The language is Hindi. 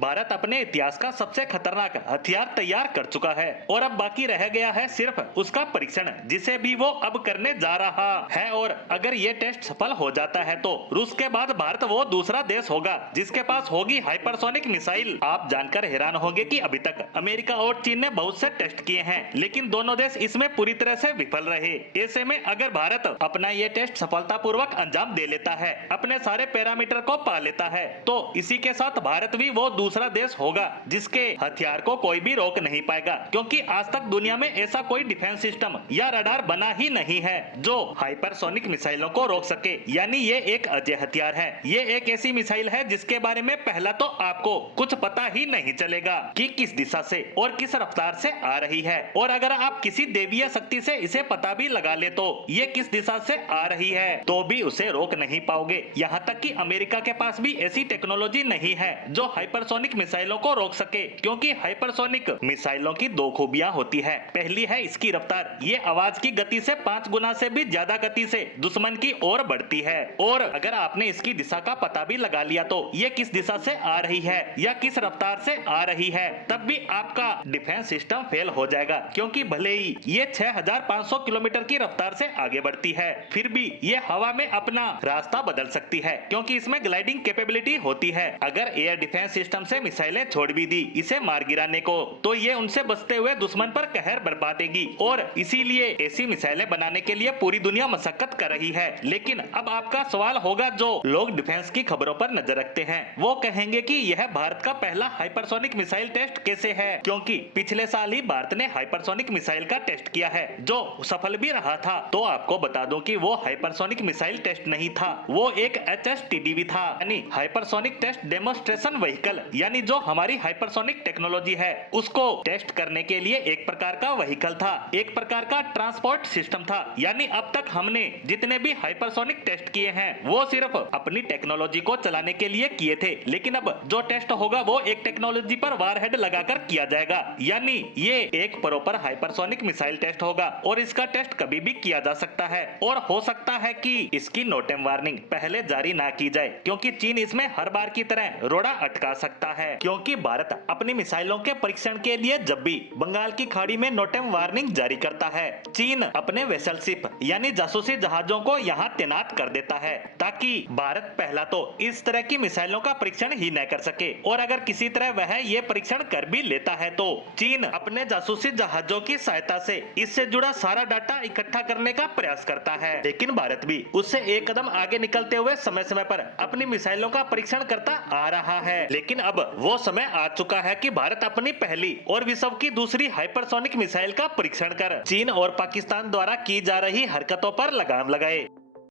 भारत अपने इतिहास का सबसे खतरनाक हथियार तैयार कर चुका है और अब बाकी रह गया है सिर्फ उसका परीक्षण, जिसे भी वो अब करने जा रहा है। और अगर ये टेस्ट सफल हो जाता है तो रूस के बाद भारत वो दूसरा देश होगा जिसके पास होगी हाइपरसोनिक मिसाइल। आप जानकर हैरान होंगे कि अभी तक अमेरिका और चीन ने बहुत से टेस्ट किए हैं, लेकिन दोनों देश इसमें पूरी तरह से विफल रहे। ऐसे में अगर भारत अपना ये टेस्ट सफलतापूर्वक अंजाम दे लेता है, अपने सारे पैरामीटर को पा लेता है, तो इसी के साथ भारत भी वो दूसरा देश होगा जिसके हथियार को कोई भी रोक नहीं पाएगा, क्योंकि आज तक दुनिया में ऐसा कोई डिफेंस सिस्टम या रडार बना ही नहीं है जो हाइपरसोनिक मिसाइलों को रोक सके। यानी ये एक अजय हथियार है। ये एक ऐसी मिसाइल है जिसके बारे में पहला तो आपको कुछ पता ही नहीं चलेगा कि किस दिशा से और किस रफ्तार से आ रही है, और अगर आप किसी देवीय शक्ति से इसे पता भी लगा ले तो ये किस दिशा से आ रही है तो भी उसे रोक नहीं पाओगे। यहाँ तक कि अमेरिका के पास भी ऐसी टेक्नोलॉजी नहीं है जो हाइपरसोनिक मिसाइलों को रोक सके, क्योंकि हाइपरसोनिक मिसाइलों की दो खूबियां होती है। पहली है इसकी रफ्तार। ये आवाज की गति से 5 गुना से भी ज्यादा गति से दुश्मन की ओर बढ़ती है, और अगर आपने इसकी दिशा का पता भी लगा लिया तो ये किस दिशा से आ रही है या किस रफ्तार से आ रही है, तब भी आपका डिफेंस सिस्टम फेल हो जाएगा, क्योंकि भले ही ये 6500 किलोमीटर की रफ्तार से आगे बढ़ती है, फिर भी ये हवा में अपना रास्ता बदल सकती है, क्योंकि इसमें ग्लाइडिंग कैपेबिलिटी होती है। अगर एयर डिफेंस सिस्टम से मिसाइलें छोड़ भी दी इसे मार गिराने को, तो ये उनसे बचते हुए दुश्मन पर कहर बरपातेगी, और इसीलिए ऐसी मिसाइलें बनाने के लिए पूरी दुनिया मशक्कत कर रही है। लेकिन अब आपका सवाल होगा, जो लोग डिफेंस की खबरों पर नजर रखते हैं वो कहेंगे कि यह भारत का पहला हाइपरसोनिक मिसाइल टेस्ट कैसे है, क्योंकि पिछले साल ही भारत ने हाइपरसोनिक मिसाइल का टेस्ट किया है जो सफल भी रहा था। तो आपको बता दूं कि वो हाइपरसोनिक मिसाइल टेस्ट नहीं था, वो एक HSTDV था, यानी हाइपरसोनिक टेस्ट डेमोन्स्ट्रेशन व्हीकल। यानी जो हमारी हाइपरसोनिक टेक्नोलॉजी है उसको टेस्ट करने के लिए एक प्रकार का व्हीकल था, एक प्रकार का ट्रांसपोर्ट सिस्टम था। यानी अब तक हमने जितने भी हाइपरसोनिक टेस्ट किए हैं वो सिर्फ अपनी टेक्नोलॉजी को चलाने के लिए किए थे, लेकिन अब जो टेस्ट होगा वो एक टेक्नोलॉजी पर वारहेड लगाकर किया जाएगा। यानी ये एक प्रॉपर हाइपरसोनिक मिसाइल टेस्ट होगा, और इसका टेस्ट कभी भी किया जा सकता है, और हो सकता है कि इसकी नो टाइम वार्निंग पहले जारी ना की जाए, क्योंकि चीन इसमें हर बार की तरह रोड़ा अटका सकता है। क्योंकि भारत अपनी मिसाइलों के परीक्षण के लिए जब भी बंगाल की खाड़ी में नो टाइम वार्निंग जारी करता है, चीन अपने वेसल शिप यानी जासूसी जहाजों को यहाँ तैनात कर देता है, ताकि भारत पहला तो इस तरह की मिसाइलों का परीक्षण ही न कर सके, और अगर किसी तरह वह ये परीक्षण कर भी लेता है तो चीन अपने जासूसी जहाजों की सहायता से इससे जुड़ा सारा डाटा इकट्ठा करने का प्रयास करता है। लेकिन भारत भी उससे एक कदम आगे निकलते हुए समय समय पर अपनी मिसाइलों का परीक्षण करता आ रहा है। लेकिन अब वो समय आ चुका है कि भारत अपनी पहली और विश्व की दूसरी हाइपरसोनिक मिसाइल का परीक्षण कर चीन और पाकिस्तान द्वारा की जा रही हरकतों पर लगाम लगाए।